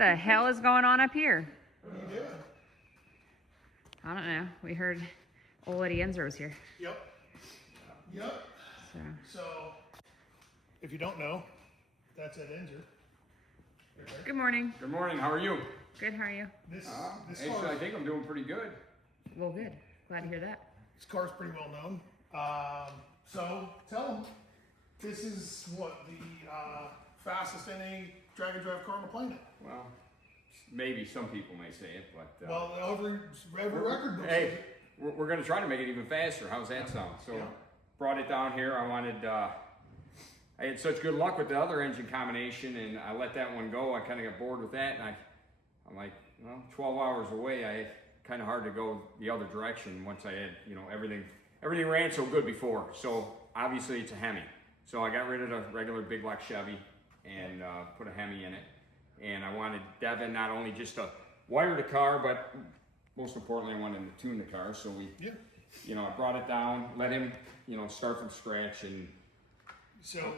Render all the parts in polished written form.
the hell is going on up here? What are you doing? I don't know. We heard old Eddie Ensor was here. Yep. Yep. So, if you don't know, that's Ed Ensor. Good morning. Good morning. How are you? Good. How are you? This Actually, I think I'm doing pretty good. Well, good. Glad to hear that. This car's pretty well known. So tell them, this is what the fastest NA drag and drive car on the planet. Well, maybe some people may say it, but Well, every record book. hey, we're going to try to make it even faster. How's that sound? So, Yeah. brought it down here. I had such good luck with the other engine combination, and I let that one go. I kind of got bored with that, and I'm like, well, 12 hours away. I kind of hard to go the other direction once I had, everything ran so good before. So obviously it's a Hemi. So I got rid of the regular big block Chevy and put a Hemi in it. And I wanted Devin not only just to wire the car, but most importantly, I wanted him to tune the car. So I brought it down, let him, start from scratch. And so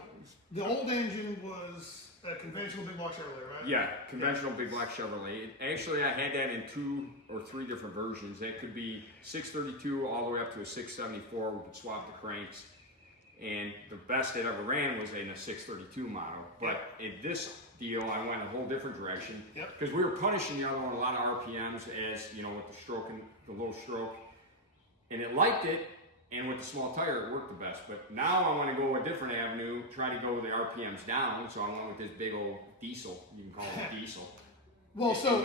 the old engine was a conventional big block Chevrolet, right? yeah, conventional big block Chevrolet. Actually, I had that in 2 or 3 different versions. That could be 632 all the way up to a 674. We could swap the cranks. And the best it ever ran was in a 632 model. But in this deal, I went a whole different direction. Because we were punishing the other one a lot of RPMs as, with the stroke and the low stroke. And it liked it. And with the small tire, it worked the best. But now I want to go a different avenue, try to go the RPMs down. So I went with this big old diesel. You can call it a diesel. Well, so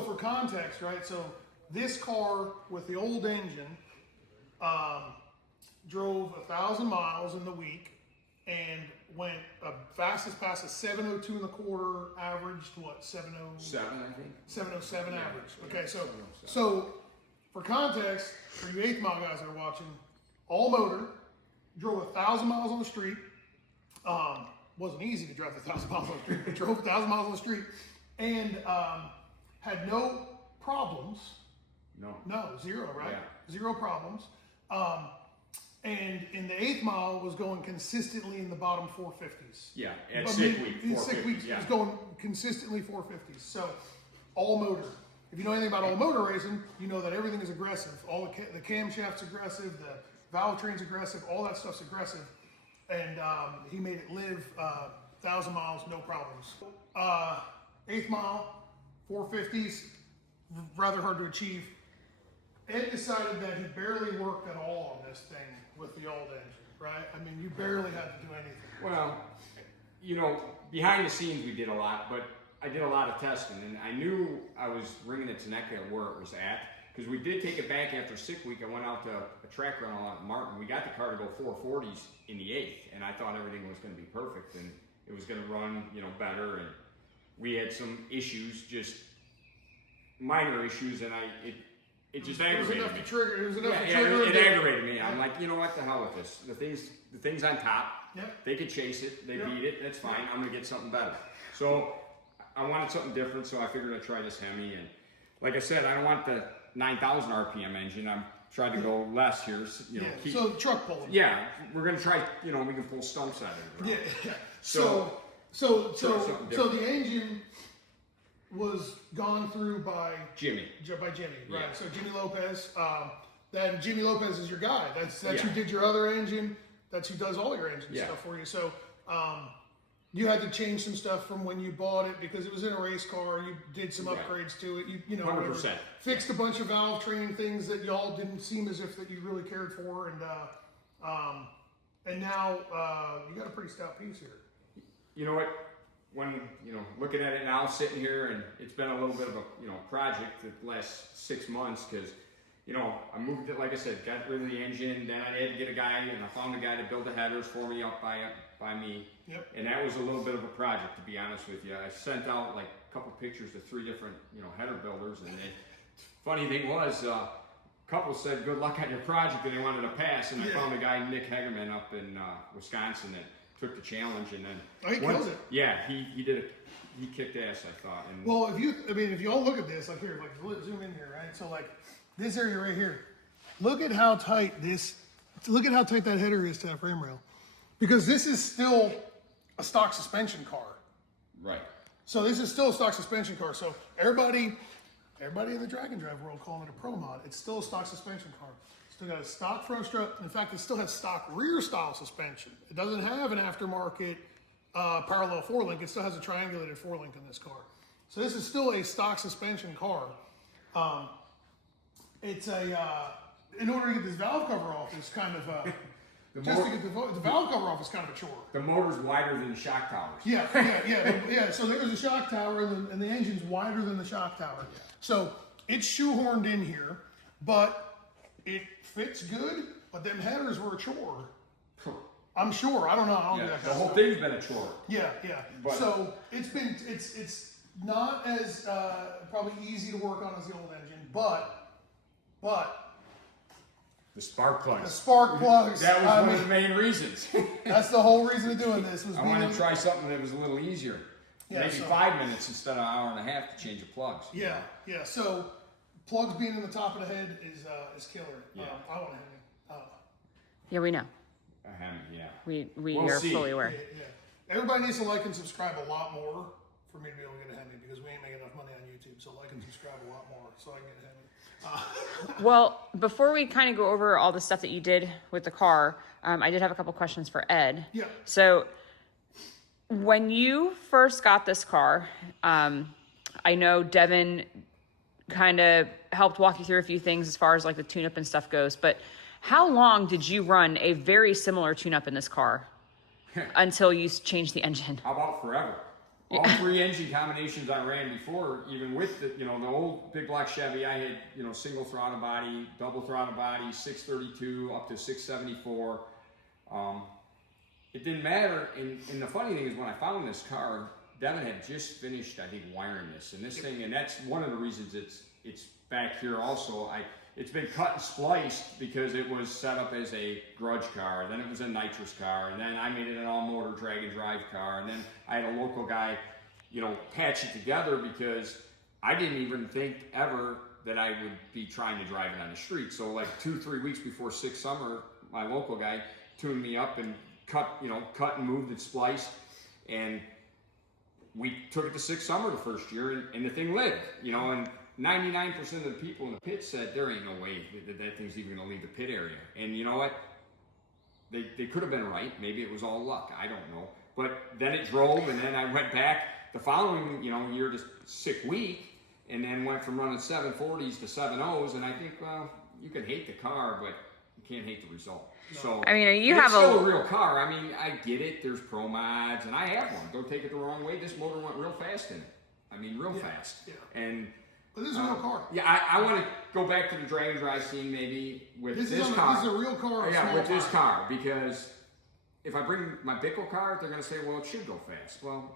for context, right? So this car with the old engine drove 1,000 miles in the week and went fastest past a 702 and a quarter, averaged what, 707, I think. 707 average. Okay, so for context, for you 8th mile guys that are watching, all motor, drove 1,000 miles on the street. Wasn't easy to drive 1,000 miles on the street, but drove 1,000 miles on the street and had no problems. No, zero, right? Yeah. Zero problems. And in the 8th mile was going consistently in the bottom 450s. Yeah, at sick week, 450s. Sick weeks, it was going consistently 450s. So all motor. If you know anything about all motor racing, you know that everything is aggressive. All the camshaft's aggressive, the valve train's aggressive, all that stuff's aggressive. And he made it live 1,000 miles, no problems. 8th mile, 450s, rather hard to achieve. Ed decided that he barely worked at all on this thing with the old engine, right? I mean, you barely had to do anything. Well, behind the scenes we did a lot, but I did a lot of testing, and I knew I was bringing it to Neca where it was at, because we did take it back after sick week. I went out to a track run out at Martin. We got the car to go 440s in the 8th, and I thought everything was going to be perfect, and it was going to run, better, and we had some issues, just minor issues, and it just aggravated me. It was enough to trigger. It aggravated me. I'm like, you know what, the hell with this. The thing's on top. They could chase it. They beat it. That's fine. I'm going to get something better. So I wanted something different, so I figured I'd try this Hemi. And like I said, I don't want the 9,000 RPM engine. I'm trying to go less here. So truck pulling. Yeah, we're going to try, we can pull stumps out of it. Yeah. So the engine was gone through by Jimmy, right? Yeah. So Jimmy Lopez. Then Jimmy Lopez is your guy. That's Yeah. who did your other engine. That's who does all your engine stuff for you. So you had to change some stuff from when you bought it because it was in a race car. You did some upgrades to it. You 100%. Fixed a bunch of valve train things that y'all didn't seem as if that you really cared for, and now you got a pretty stout piece here. You know what? When looking at it now, sitting here, and it's been a little bit of a project the last 6 months because I moved it, like I said, got rid of the engine. Then I had to get a guy, and I found a guy to build the headers for me up by me. Yep. And that was a little bit of a project, to be honest with you. I sent out like a couple pictures to 3 different header builders, and funny thing was, a couple said good luck on your project, and they wanted to pass. And I found a guy, Nick Hagerman, up in Wisconsin, that took the challenge, and then he killed it. Yeah, he did it. He kicked ass, I thought. And well, if you all look at this, like here, like zoom in here, right? So like this area right here, look at how tight that header is to that frame rail, because this is still a stock suspension car. Right. So this is still a stock suspension car. So everybody in the drag and drive world calling it a pro mod. It's still a stock suspension car. Still got a stock front strut. In fact, it still has stock rear style suspension. It doesn't have an aftermarket parallel 4-link. It still has a triangulated 4-link in this car. So this is still a stock suspension car. It's a in order to get this valve cover off, it's kind of to get the valve cover off is kind of a chore. The motor's wider than the shock towers. Yeah. So there's a shock tower, and the engine's wider than the shock tower. So it's shoehorned in here, but it fits good. But them headers were a chore. I'm sure. I don't know. I don't do that kind the of whole stuff. thing's been a chore. Yeah. But, so it's not as probably easy to work on as the old engine, but the spark plugs. the spark plugs. That was one of the main reasons. That's the whole reason of doing this. I wanted to try something that was a little easier. Maybe 5 minutes instead of an hour and a half to change the plugs. Yeah. So plugs being in the top of the head is killer. Yeah. I want a Hemi. Yeah, we know. A Hemi, yeah. We We'll are see. fully aware. Yeah. Everybody needs to like and subscribe a lot more for me to be able to get a Hemi because we ain't making enough money on YouTube. So like and subscribe a lot more so I can get a Hemi. Well, before we kind of go over all the stuff that you did with the car, I did have a couple questions for Ed. Yeah. So when you first got this car, I know Devin kind of helped walk you through a few things as far as like the tune-up and stuff goes, but how long did you run a very similar tune-up in this car until you changed the engine? How about forever? All 3 engine combinations I ran before, even with the the old big block Chevy, I had single throttle body, double throttle body, 632 up to 674. It didn't matter. And the funny thing is, when I found this car, Devin had just finished, I think, wiring this and this thing, and that's one of the reasons it's back here. Also, it's been cut and spliced because it was set up as a grudge car, then it was a nitrous car, and then I made it an all-motor drag and drive car, and then I had a local guy, patch it together because I didn't even think ever that I would be trying to drive it on the street. So like 2-3 weeks before 6 Summer, my local guy tuned me up and cut and moved and spliced, and we took it to 6 Summer the first year, and the thing lived, and 99% of the people in the pit said there ain't no way that thing's even gonna leave the pit area. And you know what? They could have been right. Maybe it was all luck. I don't know. But then it drove, and then I went back the following year to sick week, and then went from running 740s to 7.0s. And I think, well, you can hate the car, but you can't hate the result. No. So I mean, it's still a real car. I mean, I get it. There's pro mods, and I have one. Don't take it the wrong way. This motor went real fast in it. I mean, real fast. Yeah. And but this is a real car. Yeah, I want to go back to the drag and drive scene maybe with this car. This is a real car. Yeah, with this car, because if I bring my Bickle car, they're going to say, well, it should go fast. Well,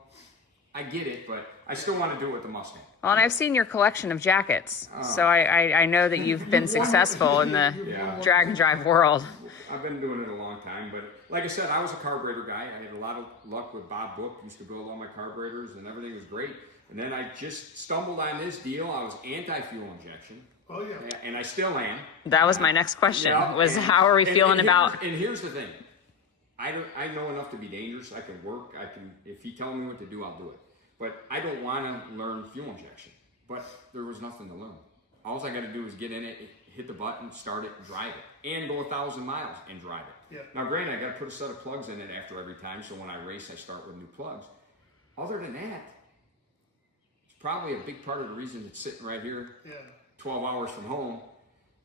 I get it, but I still want to do it with the Mustang. Well, and I've seen your collection of jackets, so I know that you've been successful in the drag and drive world. I've been doing it a long time, but like I said, I was a carburetor guy. I had a lot of luck with Bob Book. Used to build all my carburetors, and everything was great. And then I just stumbled on this deal. I was anti-fuel injection. Oh, yeah. And I still am. That was my next question, how are we feeling about... And here's the thing. I know enough to be dangerous. I can work. If he tells me what to do, I'll do it. But I don't want to learn fuel injection. But there was nothing to learn. All I got to do is get in it, hit the button, start it, drive it. And go 1,000 miles and drive it. Yeah. Now, granted, I got to put a set of plugs in it after every time, so when I race, I start with new plugs. Other than that, probably a big part of the reason it's sitting right here 12 hours from home,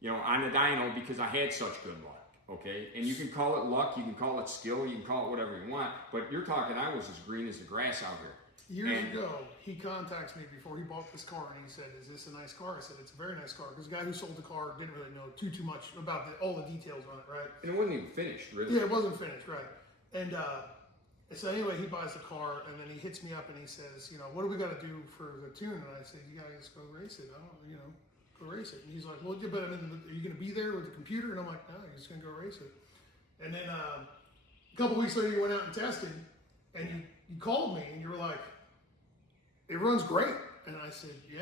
on the dyno, because I had such good luck, okay? And you can call it luck, you can call it skill, you can call it whatever you want, but you're talking I was as green as the grass out here. Years ago, he contacts me before he bought this car, and he said, is this a nice car? I said, it's a very nice car, because the guy who sold the car didn't really know too much about all the details on it, right? And it wasn't even finished, really. Yeah, it wasn't finished, right. And so anyway, he buys the car, and then he hits me up and he says, what do we got to do for the tune? And I said, you guys go race it. Go race it. And he's like, well, but are you going to be there with the computer? And I'm like, no, you're just going to go race it. And then a couple weeks later, you went out and tested, and you called me, and you were like, it runs great. And I said, yeah.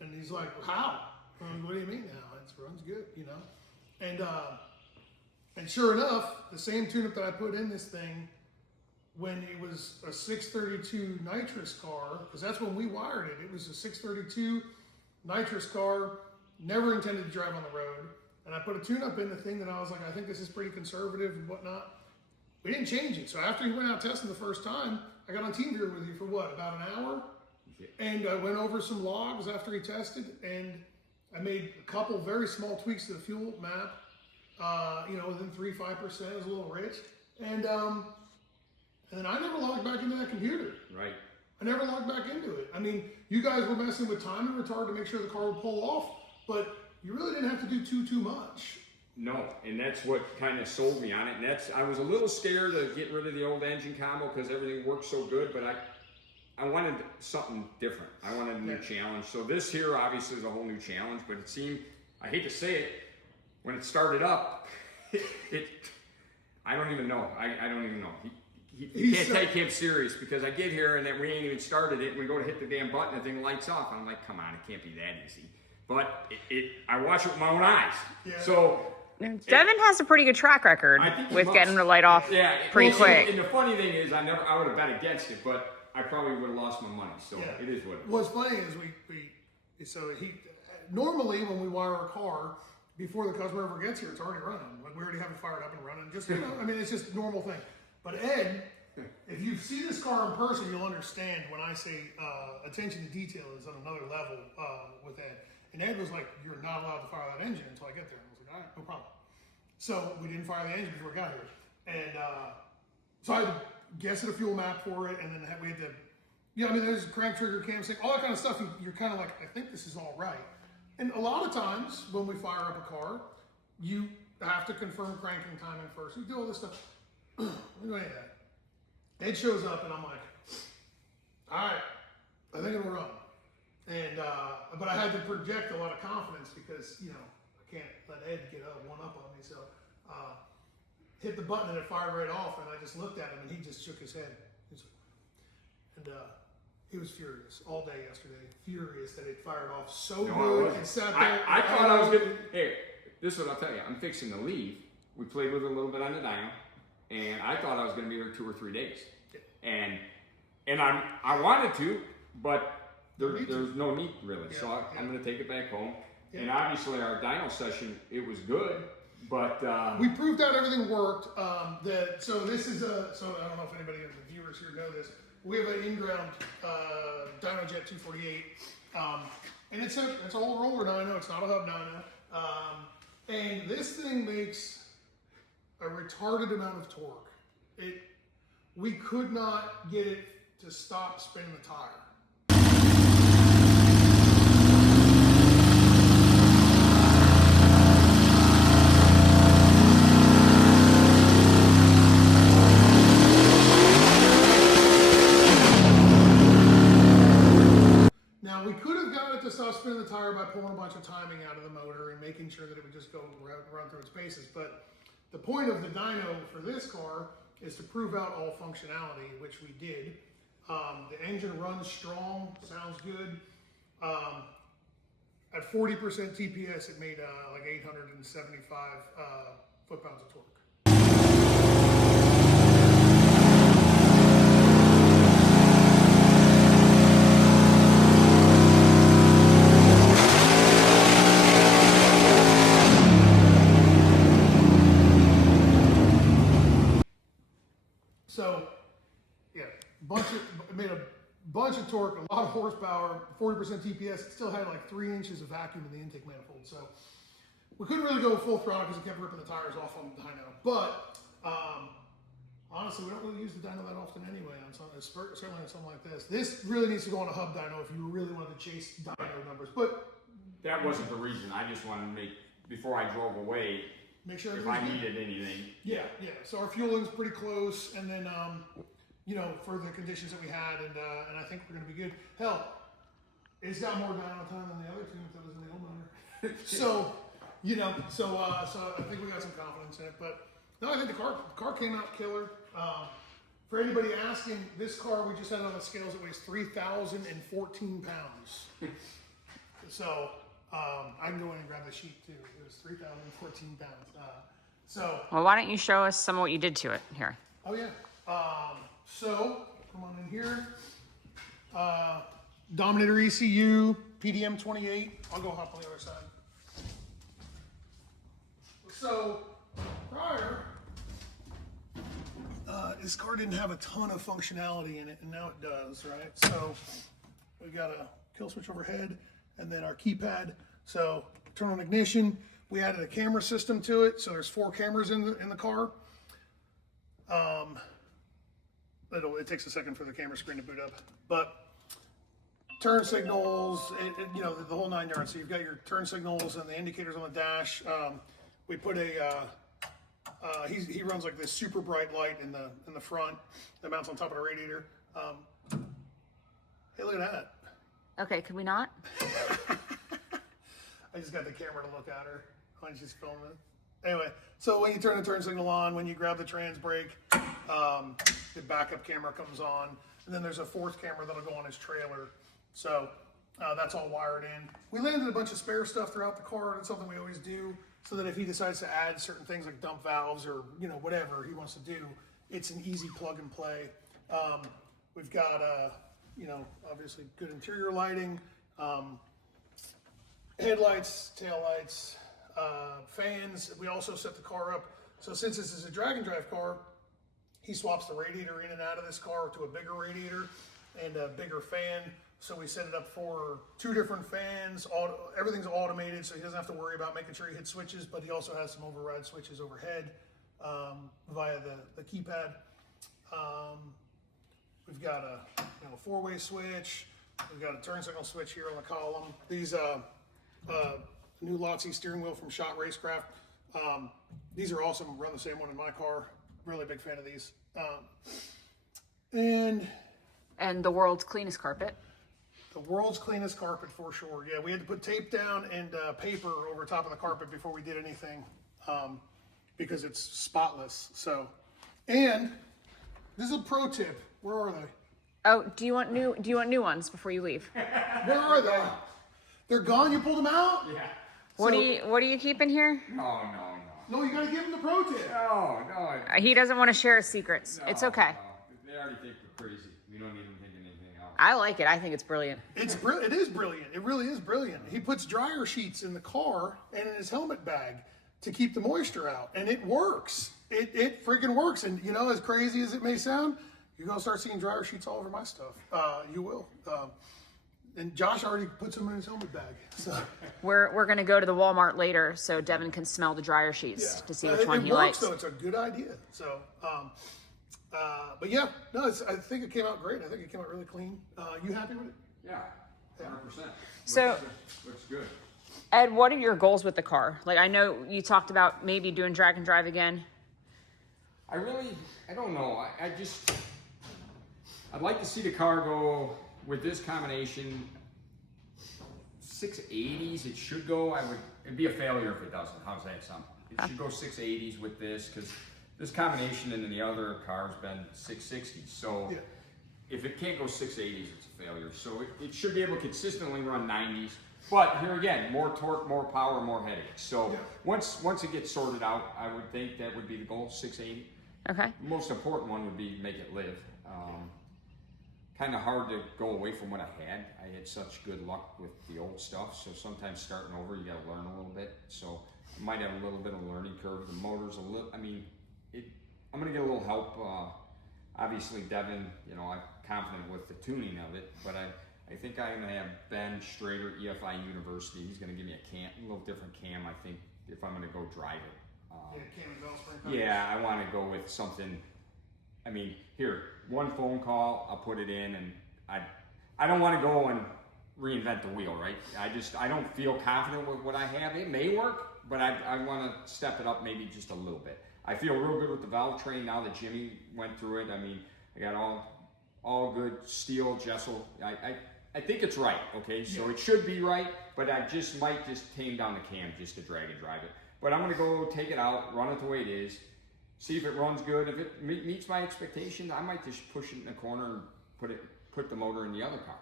And he's like, well, how? I'm like, what do you mean now? It runs good, And sure enough, the same tune-up that I put in this thing when it was a 632 nitrous car, because that's when we wired it. It was a 632 nitrous car, never intended to drive on the road. And I put a tune-up in the thing that I was like, I think this is pretty conservative and whatnot. We didn't change it. So after he went out testing the first time, I got on TeamViewer with you for what, about an hour? Yeah. And I went over some logs after he tested, and I made a couple very small tweaks to the fuel map, within 3-5%, it was a little rich. And then I never logged back into that computer. Right. I never logged back into it. I mean, you guys were messing with timing retard to make sure the car would pull off, but you really didn't have to do too much. No, and that's what kind of sold me on it. And I was a little scared to get rid of the old engine combo because everything worked so good, but I wanted something different. I wanted a new challenge. So this here obviously is a whole new challenge, but it seemed, I hate to say it, when it started up, I don't even know. I don't even know. You can't take him serious because I get here and then we ain't even started it and we go to hit the damn button and the thing lights off. I'm like, come on, it can't be that easy. But I watch it with my own eyes. Yeah. So Devin has a pretty good track record with getting the light off pretty quick. And the funny thing is, I would have bet against it, but I probably would have lost my money. So it is what it is. What's funny is normally when we wire a car, before the customer ever gets here, it's already running. Like we already have it fired up and running. Just it's just a normal thing. But Ed, if you see this car in person, you'll understand when I say attention to detail is on another level with Ed. And Ed was like, "You're not allowed to fire that engine until I get there." And I was like, "All right, no problem." So we didn't fire the engine before we got here, and so I had to guess at a fuel map for it, and then we had to, there's crank trigger, cam sync, all that kind of stuff. You're kind of like, I think this is all right. And a lot of times when we fire up a car, you have to confirm cranking timing first. You do all this stuff. We don't do any of that. Ed shows up, and I'm like, "All right, I think it'll run." And but I had to project a lot of confidence because I can't let Ed get one up on me. So hit the button and it fired right off, and I just looked at him and he just shook his head. He was furious all day yesterday. Furious that it fired off so good and sat there. I thought I was gonna. Hey, this is what I'll tell you. I'm fixing to leave. We played with it a little bit on the dyno, and I thought I was gonna be there 2 or 3 days. And I wanted to, but there's no need really. Yeah, so I'm going to take it back home. Yeah. And obviously our dyno session, it was good, but we proved out everything worked. So this is so I don't know if anybody of the viewers here know this. We have an in-ground Dyno Jet 248, and it's a whole roller dyno. It's not a hub dyno, and this thing makes a retarded amount of torque. We could not get it to stop spinning the tire. Now, we could have gotten it to stop spinning the tire by pulling a bunch of timing out of the motor and making sure that it would just go run through its paces. But the point of the dyno for this car is to prove out all functionality, which we did. The engine runs strong, sounds good. At 40% TPS, it made like 875 foot-pounds of torque. So, it made a bunch of torque, a lot of horsepower, 40% TPS. It still had like 3 inches of vacuum in the intake manifold. So we couldn't really go full throttle because it kept ripping the tires off on the dyno. But honestly, we don't really use the dyno that often anyway, certainly on something like this. This really needs to go on a hub dyno if you really wanted to chase dyno numbers. But that wasn't the reason. I just wanted to make, before I drove away, make sure if I needed anything. Yeah. So our fueling's pretty close, and then for the conditions that we had, and I think we're gonna be good. Hell, it's got more dyno time than the other two that was in the old motor. So I think we got some confidence in it. But no, I think the car came out killer. For anybody asking, this car we just had it on the scales. It weighs 3,014 pounds. So. I can go in and grab the sheet too. It was 3,014 pounds. Well, why don't you show us some of what you did to it here? Oh yeah. So, come on in here. Dominator ECU, PDM 28. I'll go hop on the other side. So, prior, this car didn't have a ton of functionality in it, and now it does, right? So, we got a kill switch overhead, and then our keypad. So, turn on ignition. We added a camera system to it, so there's 4 cameras in the car. It takes a second for the camera screen to boot up, but turn signals, you know, the whole 9 yards. So you've got your turn signals and the indicators on the dash. We put he runs like this super bright light in the front that mounts on top of the radiator. Hey, look at that. Okay, could we not? I just got the camera to look at her when she's filming. Anyway, so when you turn the turn signal on, when you grab the trans brake, the backup camera comes on, and then there's a 4th camera that'll go on his trailer. So that's all wired in. We landed a bunch of spare stuff throughout the car. That's something we always do, so that if he decides to add certain things like dump valves or whatever he wants to do, it's an easy plug and play. We've got obviously good interior lighting, headlights, taillights, fans. We also set the car up. So since this is a drag and drive car, he swaps the radiator in and out of this car to a bigger radiator and a bigger fan. So we set it up for 2 different fans. Everything's automated, so he doesn't have to worry about making sure he hits switches, but he also has some override switches overhead via the keypad. We've got a 4-way switch. We've got a turn signal switch here on the column. These new Lotzi steering wheel from Shot Racecraft. These are awesome. Run the same one in my car. Really big fan of these. And the world's cleanest carpet. The world's cleanest carpet for sure. Yeah, we had to put tape down and paper over top of the carpet before we did anything because it's spotless. So, and this is a pro tip. Where are they? Oh, do you want new ones before you leave? Where are they? They're gone. You pulled them out? Yeah. What are you keeping here? No. No, you gotta give them the pro tip. No. He doesn't want to share his secrets. It's okay. No. They already think we're crazy. We don't even think anything else. I like it. I think it's brilliant. It is brilliant. It really is brilliant. He puts dryer sheets in the car and in his helmet bag to keep the moisture out, and it works. It freaking works. And as crazy as it may sound, you're gonna start seeing dryer sheets all over my stuff. You will. And Josh already puts them in his helmet bag. So We're gonna go to the Walmart later, so Devin can smell the dryer sheets to see which one he likes. So it's a good idea. So, but yeah, no, I think it came out great. I think it came out really clean. You happy with it? Yeah, 100%. So looks good. Ed, what are your goals with the car? Like, I know you talked about maybe doing drag and drive again. I don't know. I'd like to see the car go with this combination 680s. It should go. It'd be a failure if it doesn't. How's that sound? It should go 680s with this, because this combination and then the other car's been 660s. So if it can't go 680s, it's a failure. So it should be able to consistently run 90s. But here again, more torque, more power, more headaches. So once it gets sorted out, I would think that would be the goal, 680. Okay. The most important one would be make it live. Kind of hard to go away from what I had. I had such good luck with the old stuff, so sometimes starting over, you got to learn a little bit. So I might have a little bit of a learning curve. The motor's I'm going to get a little help. Obviously, Devin, I'm confident with the tuning of it, but I think I'm going to have Ben Strader, EFI University. He's going to give me a little different cam, I think, if I'm going to go drive it. I want to go with something. Here, one phone call, I'll put it in, and I don't want to go and reinvent the wheel, right? I don't feel confident with what I have. It may work, but I want to step it up maybe just a little bit. I feel real good with the valve train now that Jimmy went through it. I got all good steel, gesso. I think it's right, okay? So it should be right, but I might tame down the cam just to drag and drive it. But I'm gonna go take it out, run it the way it is, see if it runs good. If it meets my expectations, I might just push it in the corner and put the motor in the other car.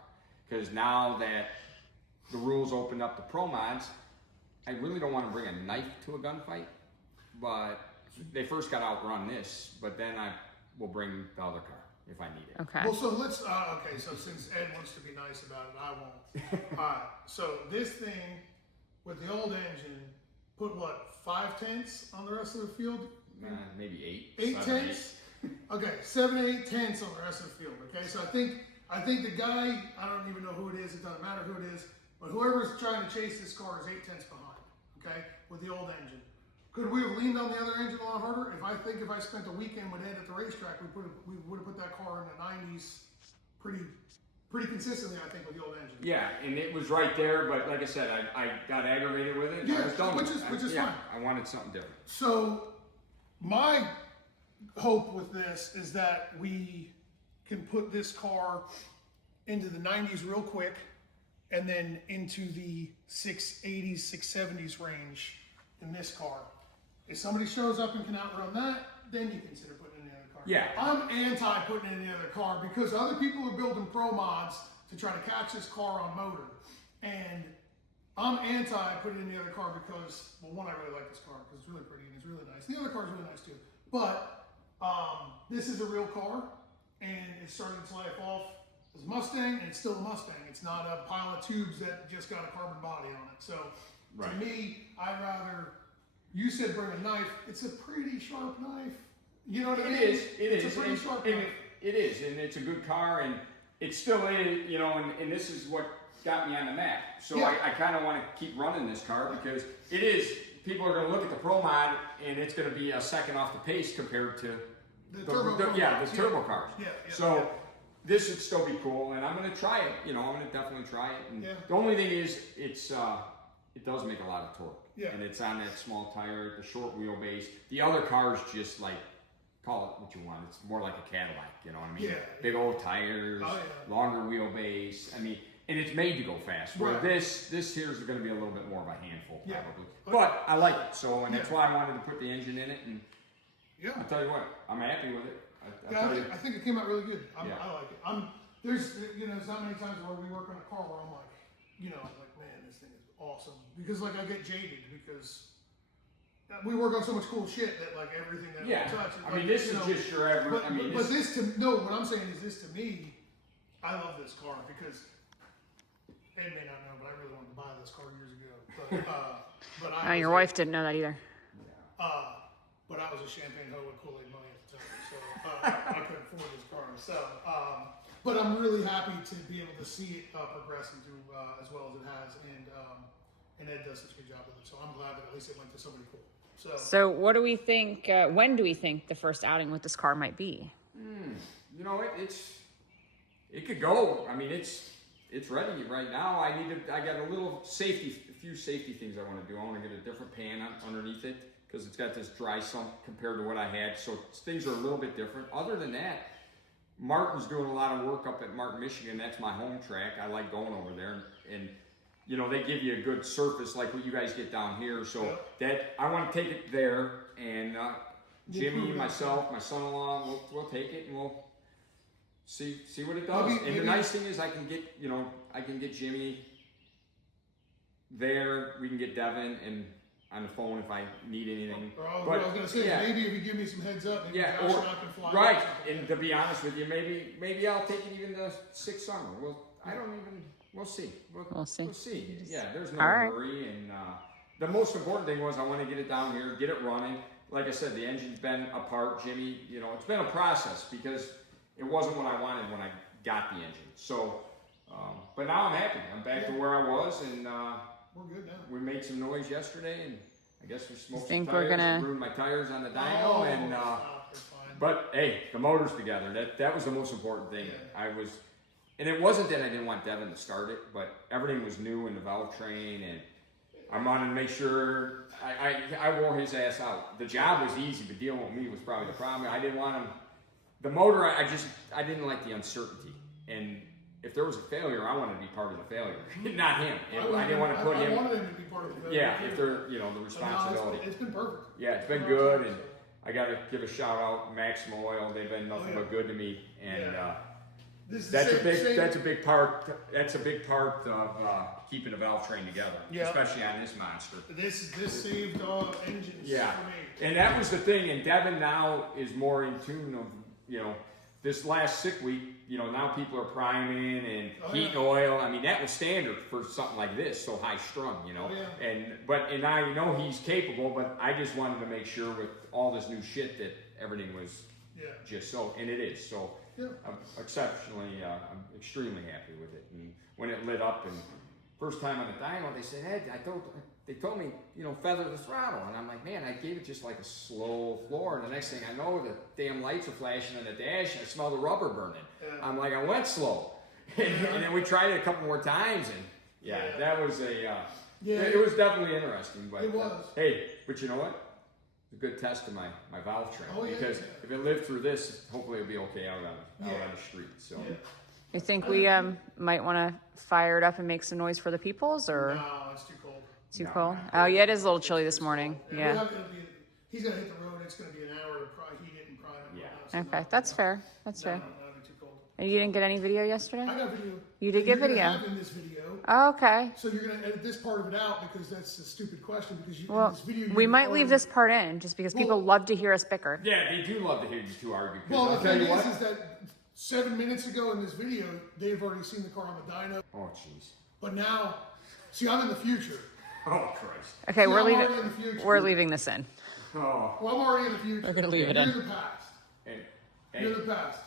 Because now that the rules opened up the Pro Mods, I really don't want to bring a knife to a gunfight. But they first got to outrun this, but then I will bring the other car. if I need it. Okay. Well, so let's, okay, so since Ed wants to be nice about it, I won't. Alright, so this thing with the old engine, put what, 5/10 on the rest of the field? Maybe 8. 8 7, tenths? Okay, 7 to 8 tenths on the rest of the field, okay? So I think the guy, I don't even know who it is, it doesn't matter who it is, but whoever's trying to chase this car is 8 tenths behind, okay, with the old engine. Could we have leaned on the other engine a lot harder? If I spent a weekend with Ed at the racetrack, we would have put that car in the 90s pretty consistently, I think, with the old engine. Yeah, and it was right there, but like I said, I got aggravated with it. Yeah, I was done which with it. is Yeah, fine. I wanted something different. So my hope with this is that we can put this car into the 90s real quick and then into the 680s, 670s range in this car. If somebody shows up and can outrun that, then you consider putting it in the other car. Yeah. I'm anti putting it in the other car because other people are building pro mods to try to catch this car on motor. And I'm anti putting it in the other car because, well, one, I really like this car because it's really pretty and it's really nice. The other car's really nice too. But this is a real car and it's starting its life off as a Mustang, and it's still a Mustang. It's not a pile of tubes that just got a carbon body on it. So to me, I'd rather, you said bring a knife. It's a pretty sharp knife. You know what I mean? It's a pretty sharp knife. It is, and it's a good car, and it still is, you know, and this is what got me on the map. So Yeah. I kind of want to keep running this car because it is, people are going to look at the Pro Mod, and it's going to be a second off the pace compared to The turbo cars. the turbo cars. Yeah, So this would still be cool, and I'm going to try it. You know, I'm going to definitely try it. And the only thing is, it does make a lot of torque. Yeah. And it's on that small tire, the short wheelbase. The other cars just like, call it what you want. It's more like a Cadillac, you know what I mean? Yeah. Big old tires, Oh, yeah. longer wheelbase. I mean, and it's made to go fast. Where Right. this here is going to be a little bit more of a handful, Yeah. probably. But I like it, so, and that's why I wanted to put the engine in it. And Yeah. I'll tell you what, I'm happy with it. I think it came out really good. I like it. There's not many times where we work on a car where I'm like, man, this thing is awesome. Because like I get jaded because we work on so much cool shit that like everything that we touch. I mean, this is just your every. But this to what I'm saying is this to me, I love this car because Ed may not know, but I really wanted to buy this car years ago. But Oh, your wife didn't know that either. But I was a champagne hoe with Kool-Aid money at the time, so I couldn't afford this car. So, but I'm really happy to be able to see it progressing through as well as it has, and Ed does such a good job with it. So I'm glad that at least it went to somebody cool. So what do we think? When do we think the first outing with this car might be? You know, it could go. I mean, it's ready right now. I got a few safety things I want to do. I want to get a different pan underneath it because it's got this dry sump compared to what I had. So things are a little bit different. Other than that, Martin's doing a lot of work up at Martin, Michigan. That's my home track. I like going over there, and you know, they give you a good surface like what you guys get down here. So that I want to take it there, and Jimmy, myself, my son-in-law, we'll take it and we'll see what it does. And the nice thing is I can get Jimmy there. We can get Devin and on the phone if I need anything. I was gonna say maybe if you give me some heads up, maybe Josh and I can fly. Right, and to be honest with you, maybe I'll take it even to 6 summer. We'll see. We'll see. Yeah, there's no hurry. And the most important thing was I want to get it down here, get it running. Like I said, the engine's been apart. Jimmy, it's been a process because it wasn't what I wanted when I got the engine. So, but now I'm happy. I'm back to where I was, and we're good now. we made some noise yesterday, and I guess we smoked Think some we're tires. gonna- Ruined my tires on the dyno, and They're fine. but hey, the motor's together. That was the most important thing. And it wasn't that I didn't want Devin to start it, but everything was new in the valve train, and I wanted to make sure I wore his ass out. The job was easy, but dealing with me was probably the problem. I didn't want him. The motor, I didn't like the uncertainty, and if there was a failure, I wanted to be part of the failure, not him. I didn't want to put him. I wanted him to be part of the failure. Yeah, if they're the responsibility. It's been perfect. Yeah, it's been good, and I got to give a shout out Maximum Oil. They've been nothing but good to me, and that's a big part. That's a big part of keeping the valve train together, especially on this monster. This saved engines for me. And that was the thing. And Devin now is more in tune of this last sick week, you know, now people are priming and Oh, heating yeah. oil. I mean, that was standard for something like this, so high strung, you know. Oh, yeah. And now you know he's capable, but I just wanted to make sure with all this new shit that everything was just so, and it is. So Yeah. I'm I'm extremely happy with it. And when it lit up, and first time on the dyno, they said, Ed, they told me, you know, feather the throttle. And I'm like, man, I gave it just like a slow floor. And the next thing I know, the damn lights are flashing on the dash, and I smell the rubber burning. Yeah. I'm like, I went slow. And then we tried it a couple more times, and that was it was definitely interesting. But It was. Hey, but you know what? It's a good test of my valve train. Oh, yeah, because yeah. if it lived through this, hopefully it'll be okay out on the street. So. Yeah. You think we might want to fire it up and make some noise for the peoples, or No, it's too cold. too cold? Oh yeah, it is a little chilly this morning. We're Yeah. not gonna be, he's gonna hit the road. It's gonna be an hour to heat it and prime it. Yeah. So Okay, that's fair. That's fair. No, it'll be too cold. And you didn't get any video yesterday? I got video. You did get You're gonna video. have in this video. Oh, okay. So you're gonna edit this part of it out because that's a stupid question. Because in Well, this video, we might leave this part in just because people Well- love to hear us bicker. Yeah, they do love to hear you two argue. 'Cause Well, I'll the tell thing you what. is that 7 minutes ago in this video, they've already seen the car on the dyno. Oh, jeez. But now, see, I'm in the future. Oh, Christ. Okay, See, we're I'm leaving. already in the future. We're leaving this in. Oh. Well, I'm already in the future. We're gonna leave it You're in. the past. Hey, You're the past.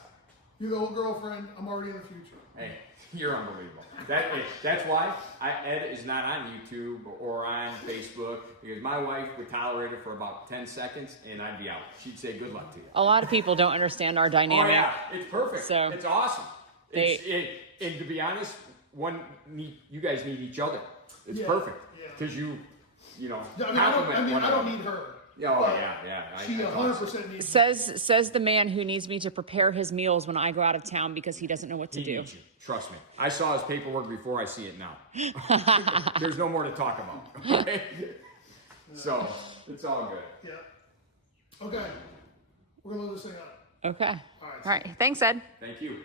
You're the old girlfriend. I'm already in the future. hey, you're unbelievable. That's why Ed is not on YouTube or on Facebook, because my wife would tolerate it for about 10 seconds and I'd be out. She'd say, good luck to you. A lot of people don't understand our Oh, dynamic. yeah, it's perfect. So- it's awesome. They- And to be honest, you guys need each other. It's Yeah, perfect. yeah. Because you know, I don't need her. Oh, but yeah. She I 100% needs me. Says the man who needs me to prepare his meals when I go out of town because he doesn't know what to He do. needs you. Trust me. I saw his paperwork before I see it now. There's no more to talk about. Okay? So, it's all good. Yeah. Okay. We're gonna load this thing up. Okay. All right. All right. Thanks, Ed. Thank you.